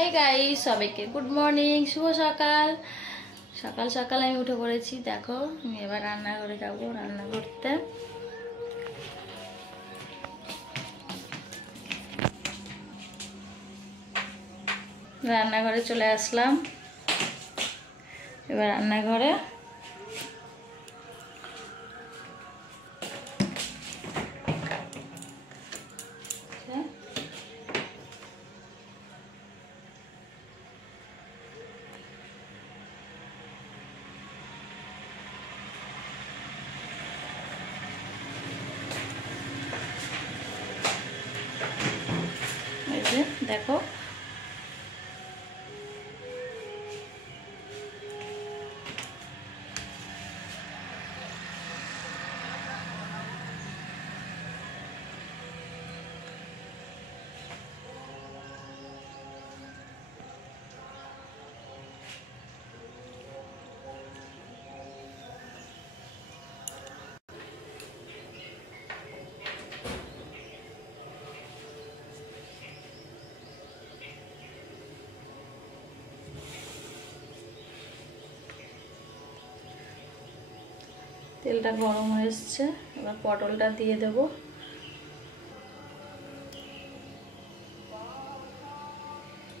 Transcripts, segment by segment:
Hi guys, সবাইকে good morning, শুভ সকাল। সকাল সকাল আমি উঠে পড়েছি। দেখো আমি এবার রান্নাঘরে যাবো রান্না করতে। রান্নাঘরে চলে আসলাম। এবার রান্নাঘরে দেখো তেলটা গরম হয়ে এসছে। এবার পটলটা দিয়ে দেব।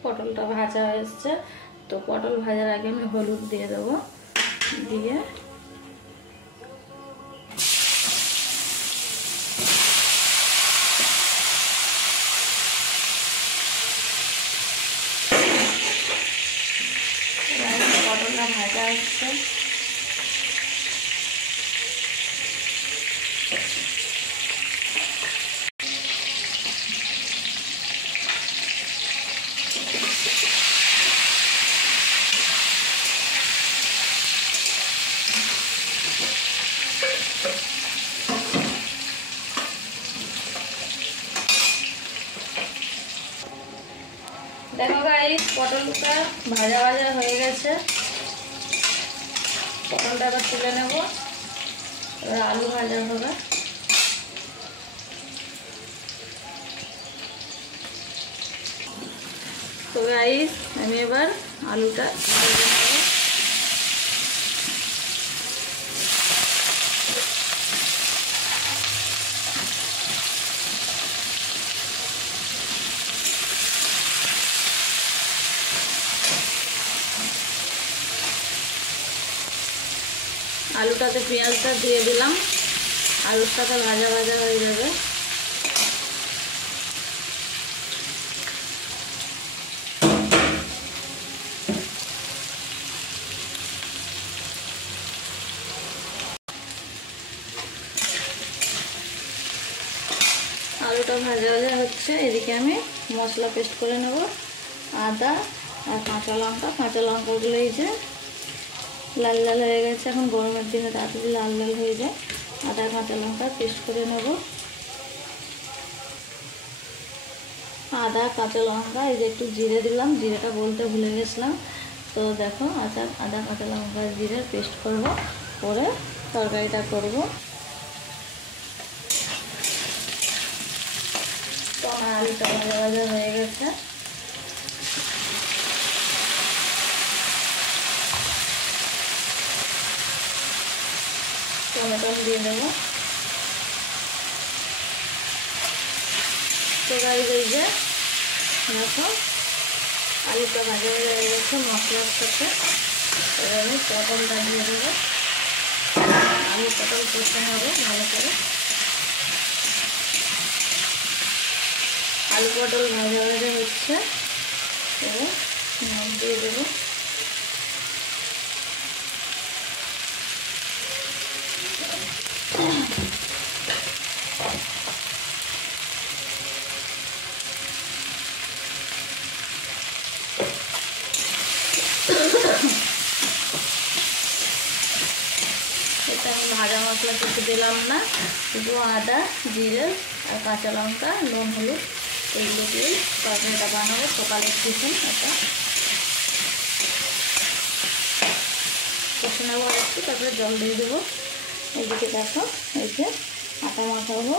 পটলটা ভাজা হয়ে এসছে, তো পটল ভাজার আগে আমি হলুদ দিয়ে দেব। দিয়ে পটলটা ভাজা হচ্ছে। দেখো গাইস, পটলটা ভাজা ভাজা হয়ে গেছে। পটলটা এবার তুলে নেব। এবার আলু ভাজা হবে। তো গাইস আমি এবার আলুটা ভেজে নেব। আলুটাতে পেঁয়াজটা দিয়ে দিলাম। আলুর সাথে ভাজা ভাজা হয়ে যাবে। আলুটা ভাজা ভাজা হচ্ছে, এদিকে আমি মশলা পেস্ট করে নেব। আদা আর কাঁচা লঙ্কাগুলো এই যে লাল লাল হয়ে গেছে। এখন গরমের দিনে তাড়াতাড়ি লাল লাল হয়ে যায়। আদা কাঁচা লঙ্কা পেস্ট করে নেব। আদা কাঁচা লঙ্কা, এই যে একটু জিরে দিলাম, জিরেটা বলতে ভুলে গেছিলাম। তো দেখো আদা কাঁচা লঙ্কা জিরের পেস্ট করব, করে তরকারিটা করব। তো আমার আলুটা ভাজা ভাজা হয়ে গেছে। টমেটো দিয়ে দেবো। তো গাইস এই যে দেখো আলুটা ভাজা ভাজা হয়ে গেছে মশলার সাথে। এবার আমি পটলটা দিয়ে দেবো। আলু পটল কষে নেবো ভালো করে। আলু পটল ভাজা ভাজা হচ্ছে, এবার নুন দিয়ে দেবো। এটা আমি ভাজা মশলা কিছু দিলাম না, শুধু আদা জিরে আর কাঁচা লঙ্কা নুন হলুদ এগুলো দিয়ে তরকারিটা বানাবো। সকালের টিফিন এটা কষে নেবো আর একটু, তারপরে জল দিয়ে দেবো। এইদিকে দেখো এই যে আটা মাখাবো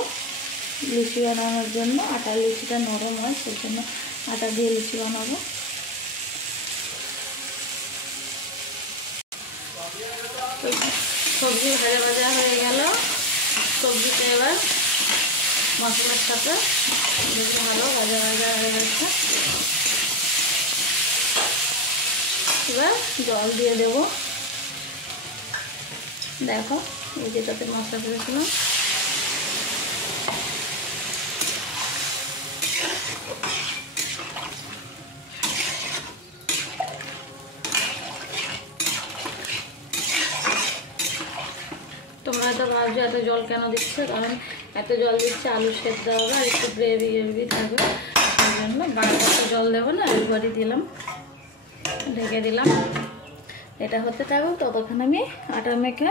লুচি বানানোর জন্য। আটার লুচিটা নরম হয়, সেই জন্য আটা দিয়ে লুচি বানাবো। সবজি ভাজা ভাজা হয়ে গেল। সবজিটা এবার মশলার সাথে বেশ ভালো ভাজা ভাজা হয়ে গেছে। এবার জল দিয়ে দেব। দেখো এই যেটাতে মশলা দিয়েছিলাম তোমরা তো ভাবছো এত জল কেন দিচ্ছে, কারণ এত জল দিচ্ছে আলু সেদ্ধ হবে আর একটু গ্রেভি গ্রেভি থাকবে, সেই জন্য বারবার জল দেবো না, একবারই দিলাম, ঢেকে দিলাম। এটা হতে থাকুক, ততক্ষণ আমি আটা মেখে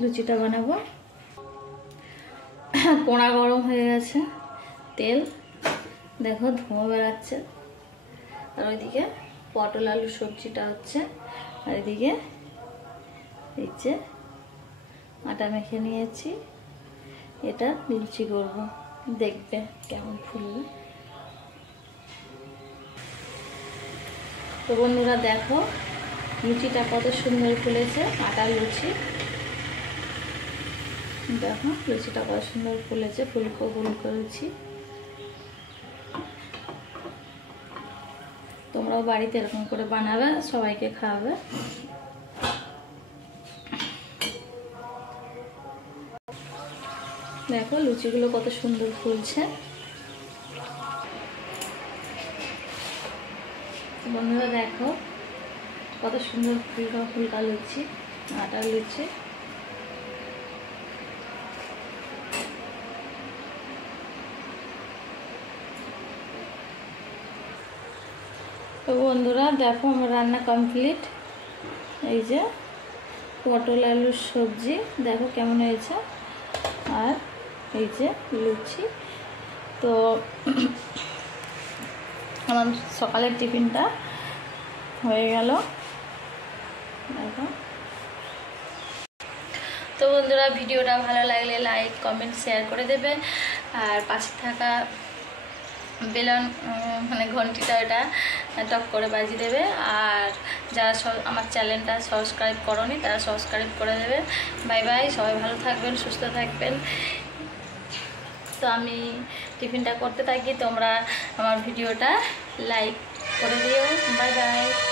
লুচিটা বানাবো। কড়া গরম হয়ে গেছে, তেল দেখো ধোঁয়া বেরাচ্ছে, আর ওইদিকে পটল আলু সবজিটা হচ্ছে, আর এদিকে এই যে আটা মেখে নিয়েছি, এটা লুচি করব, দেখবে কেমন ফুলবে। তো বন্ধুরা দেখো লুচিটা কত সুন্দর ফুলেছে, আটার লুচি। দেখো লুচিটা কত সুন্দর ফুলেছে, ফুলকো ফুল করেছি। তোমরাও বাড়িতে এরকম করে বানাবে, সবাইকে খাওয়াবে। দেখো লুচিগুলো কত সুন্দর ফুলছে। বন্ধুরা দেখো কত সুন্দর ফুলকা ফুলকা লুচি, আটার লুচি। তো বন্ধুরা দেখো আমার রান্না কমপ্লিট। এই যে পটল আলুর সবজি দেখো কেমন হয়েছে, আর এই যে লুচি। তো আমার সকালের টিফিনটা হয়ে গেল দেখো। তো বন্ধুরা ভিডিওটা ভালো লাগলে লাইক কমেন্ট শেয়ার করে দেবে, আর পাশে থাকা বেলন মানে ঘন্টিটা ওটা টক করে বাজিয়ে দেবে, আর যারা আমার চ্যানেলটা সাবস্ক্রাইব করোনি তারা সাবস্ক্রাইব করে দেবে। বাই বাই, সবাই ভালো থাকবেন, সুস্থ থাকবেন। তো আমি টিফিনটা করতে থাকি, তোমরা আমার ভিডিওটা লাইক করে দিও। Bye bye.